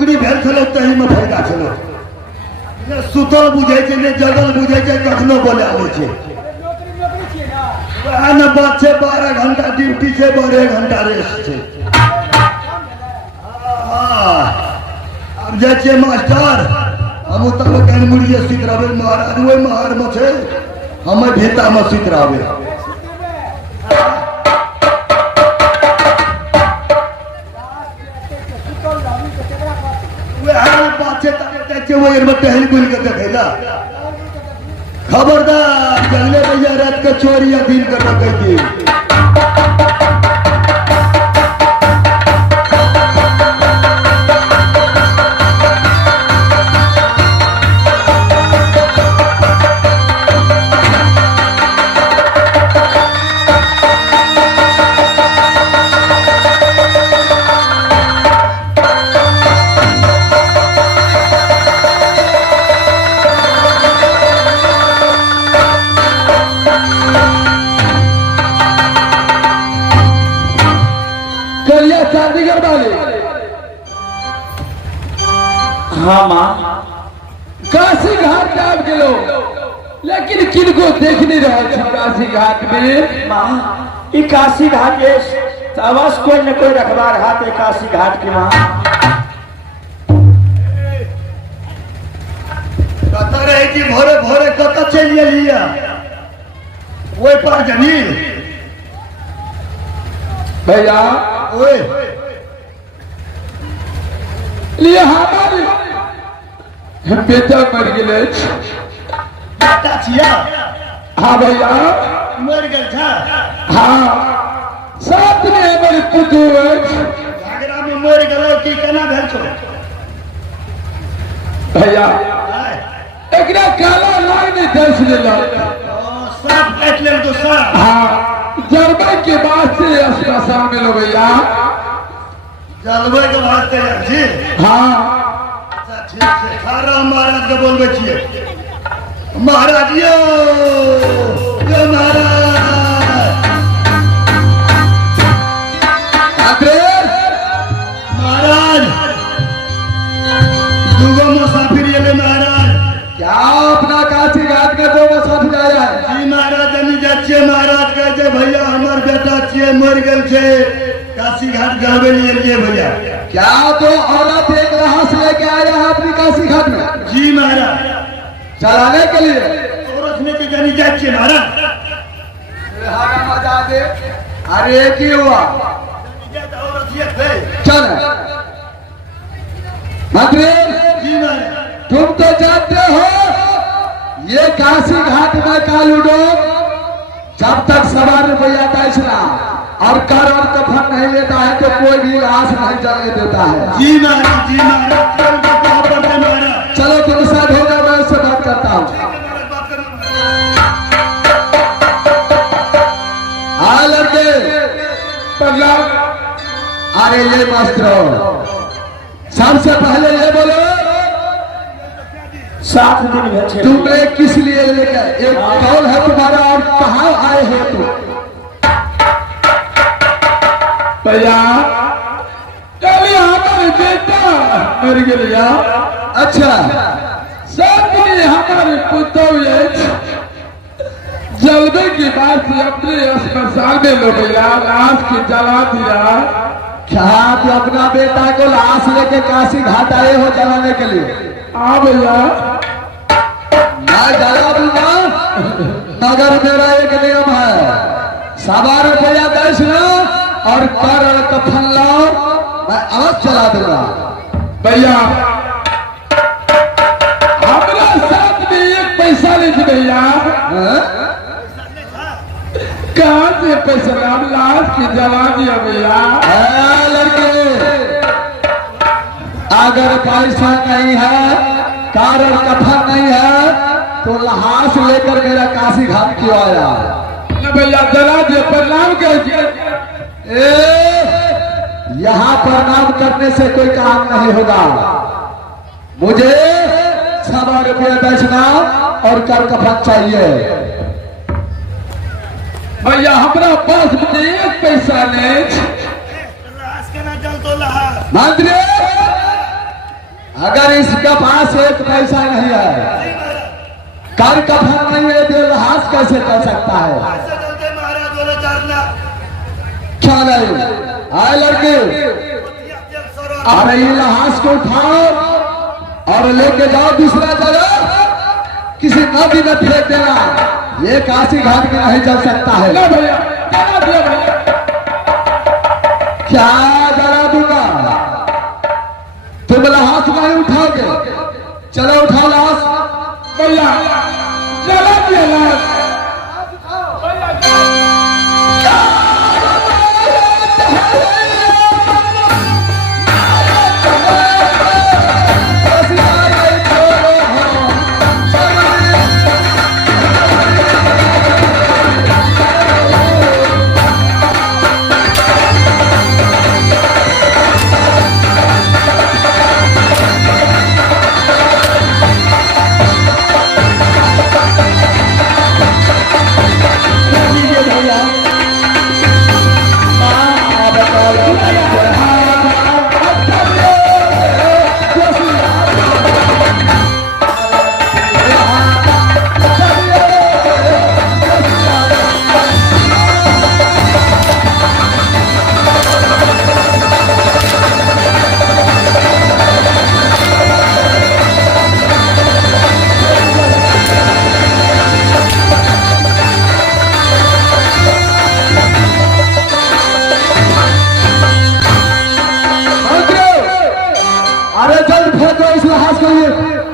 नौकरी भेल छलो तही में फायदा छलो ने सुतल बुझे छे ने जगल बुझे छे कखनो बोले आवे छे न बात छे 12 घंटा ड्यूटी छे 12 घंटा रेस्ट छे अब जे छे मास्टर हम तब कन मुड़िए सीत रहबे महाराज ओय महार में छे हमें भीता में सीत रहबे खबरदार जंगले भैया रात का चोरी या दिन कर रखी थी हाँ माँ काशी घाट जाब गेलो लेकिन किनको देख नहीं रहा छे काशी घाट में माँ ये काशी घाट के अवश्य कोई न कोई रखवार हाथ है काशी घाट की माँ कता रहे कि भोरे भोरे कता चलिए लिया ओए पर जमीन भैया ओए लिए हमारे बेटा मर गेले बेटा छिया हाँ भैया मर गेल था हाँ साथ में हमारे पुतू घाघरा में मर गेलो कि केना भेल छो भैया एकरा काला लाइन दस लेला सब काट लेल तो सब हाँ जरबे के बाद से अस्पताल में लो भैया जलवे के वास्ते जी हाँ अच्छा ठीक है सारा महाराज के बोलबे छिए महाराज यो महाराज महाराज दूगो मुसाफिर ये महाराज क्या अपना काशी घाट का दो मुसाफिर आया है जी महाराज हम जाछे महाराज कहे छे भैया हमर बेटा छिए मर गेल छे काशी घाट जावे लिए भैया क्या तो औरत एक वहां से लेके आया है अपनी काशी घाट में जी महाराज चलाने के लिए औरत ने के जानी जाछे महाराज मजा दे अरे की हुआ औरत ये थे चल मंत्री जी महाराज तुम तो जानते हो ये काशी घाट में कालूडो जब तक 1,000 रुपया पैसा और कर और कफन नहीं लेता है तो कोई भी लाश नहीं जलने देता है जी महाराज चलो तुम साथ हो जाओ मैं उससे बात करता हूँ हाँ लड़के अरे ये मास्टर सबसे पहले ये बोलो 7 दिन भेल तुम्हें किस लिए लेकर एक कौन है तुम्हारा और कहाँ आए हो तुम भैया कभी हमारे बेटा मर गया अच्छा सब हमारे पुत्र जलवे की बात से अपने अस्पताल में लो भैया लाश की जला दिया क्या आप अपना बेटा को लाश लेके काशी घाट आए हो जलाने के लिए हाँ भैया मैं जला दूंगा मगर मेरा एक नियम है 1,000 रुपया दक्षिणा और कर और कफन लाओ मैं अवश्य चला दूंगा भैया हमारा साथ में 1 पैसा नहीं भैया कहाँ से पैसा हम लाश की जला दिया भैया लड़के अगर पैसा नहीं है कार और कफन नहीं है तो लाश लेकर मेरा काशी घाट क्यों आया भैया जला दिया प्रणाम कर यहाँ प्रणाम करने से कोई काम नहीं होगा मुझे 1,000 रुपया दक्षिणा और कर कफन चाहिए भैया हमारा पास मुझे 1 पैसा नहीं मंत्री अगर इसके पास एक पैसा नहीं है, कर कफन नहीं है, तो लहाज कैसे कर सकता है? ऐसे चलते महाराज बोले 4 लाख। क्या नहीं आए लड़के, अरे ये लहाज को उठाओ और लेके जाओ दूसरा जगह, किसी नदी में फेंक देना। ये काशी घाट में नहीं चल सकता है। ना भैया, जला दिया भैया। क्या जला दूंगा? तुम लहाज नहीं उठाओगे? चलो उठाओ लहाज। भैया जला दिया लाश।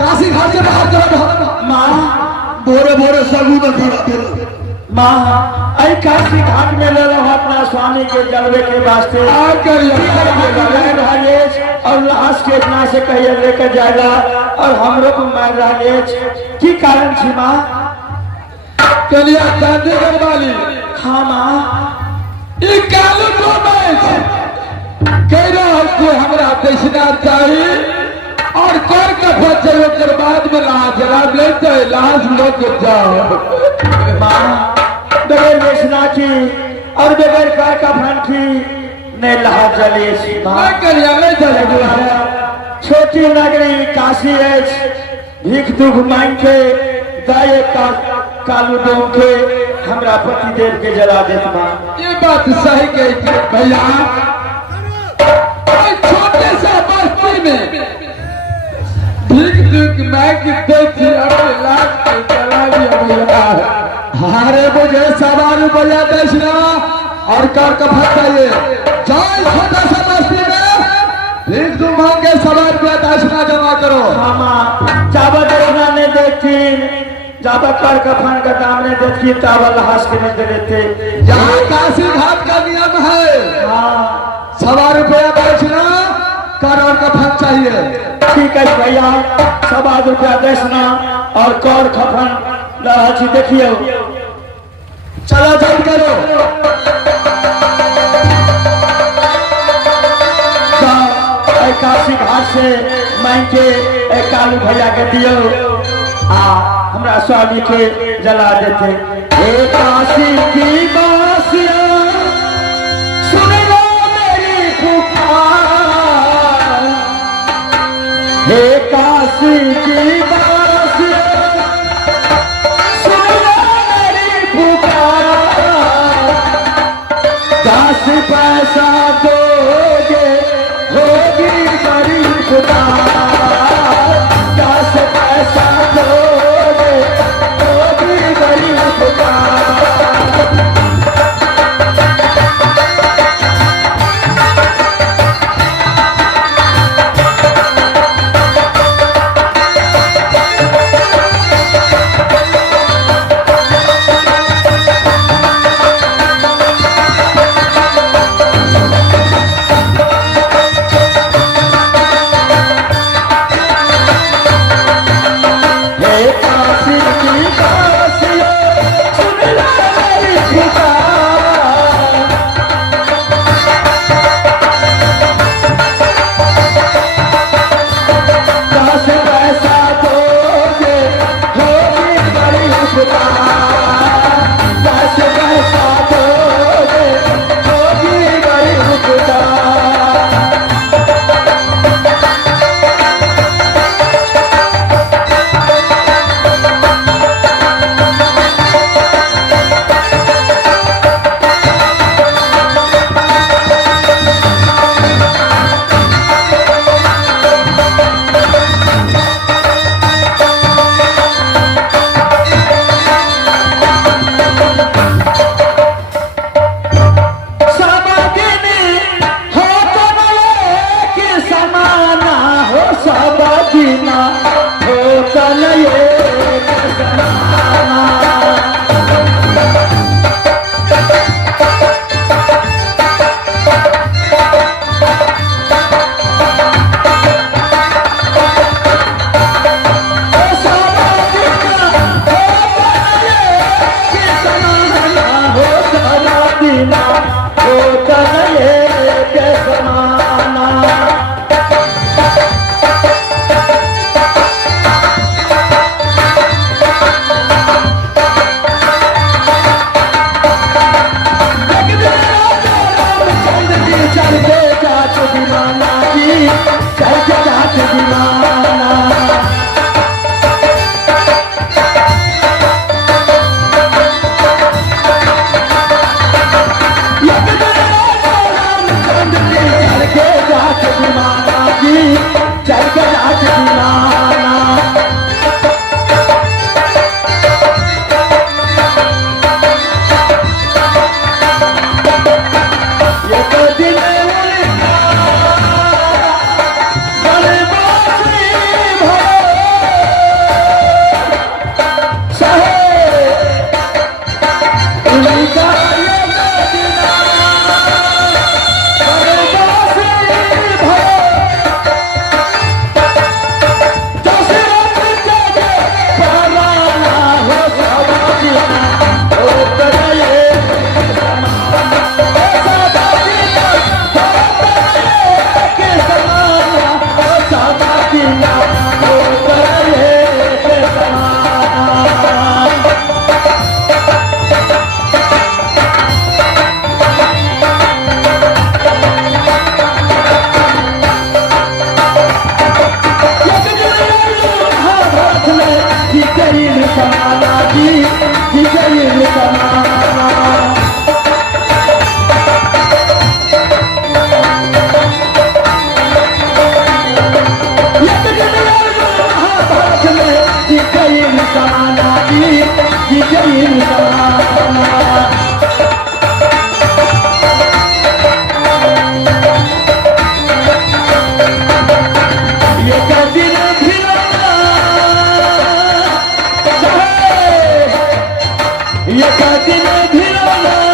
काशी घाट से बाहर करो। माँ बोरे बोरे सबू न खड़ा दे। माँ आई काशी घाट में ले रहा अपना स्वामी के जलवे के वास्ते राजेश और लाश के इतना से कहिए लेकर जाएगा और हम लोग को मार राजेश की कारण थी माँ? कलिया चांदी वाली। हाँ माँ ये कानून को कह रहा को हमरा दक्षिणा चाहिए और कर के बच्चे के बाद में लाश जलाब ले जाए, लाश लोग जाओ। माँ बगैर बेचना की और बगैर काय का फन की ने लहा जले छोटी नगरी काशी है, भीख दुख मांग के गाय का कालू डोम के हमरा पति देव के जला देत माँ। ये बात सही कही भैया। छोटे से बस्ती में भीख दुख मांग के अपने लाश को जला दिया भैया। अरे मुझे 1.25 रुपया दक्षिणा और कर कफन चाहिए। जाओ छोटा सा बस्ती में भीख दुख मांग के 1.25 रुपया दक्षिणा जमा करो। हाँ माँ चावल दक्षिणा ने देखी जब कर कफन का दाम ने देखी चावल हास के नहीं दे देते। यहाँ काशी घाट का नियम है। हाँ 1.25 रुपया दक्षिणा कर और कफन चाहिए। ठीक है भैया 1.25 रुपया दक्षिणा और कर कफन लहाजी देखिए। चलो जल्द करो। काशी घाट से मांग के कालू भैया के दियो आ हमरा स्वामी के जला देते। हे काशी की बासिया सुन लो मेरी पुकार, हे काशी की बासिया सुन लो मेरी पुकार। 10 पैसा दोगे होगी गरीब पुकार, 10 पैसा दोगे होगी गरीब पुकार। काकी ने धिरौना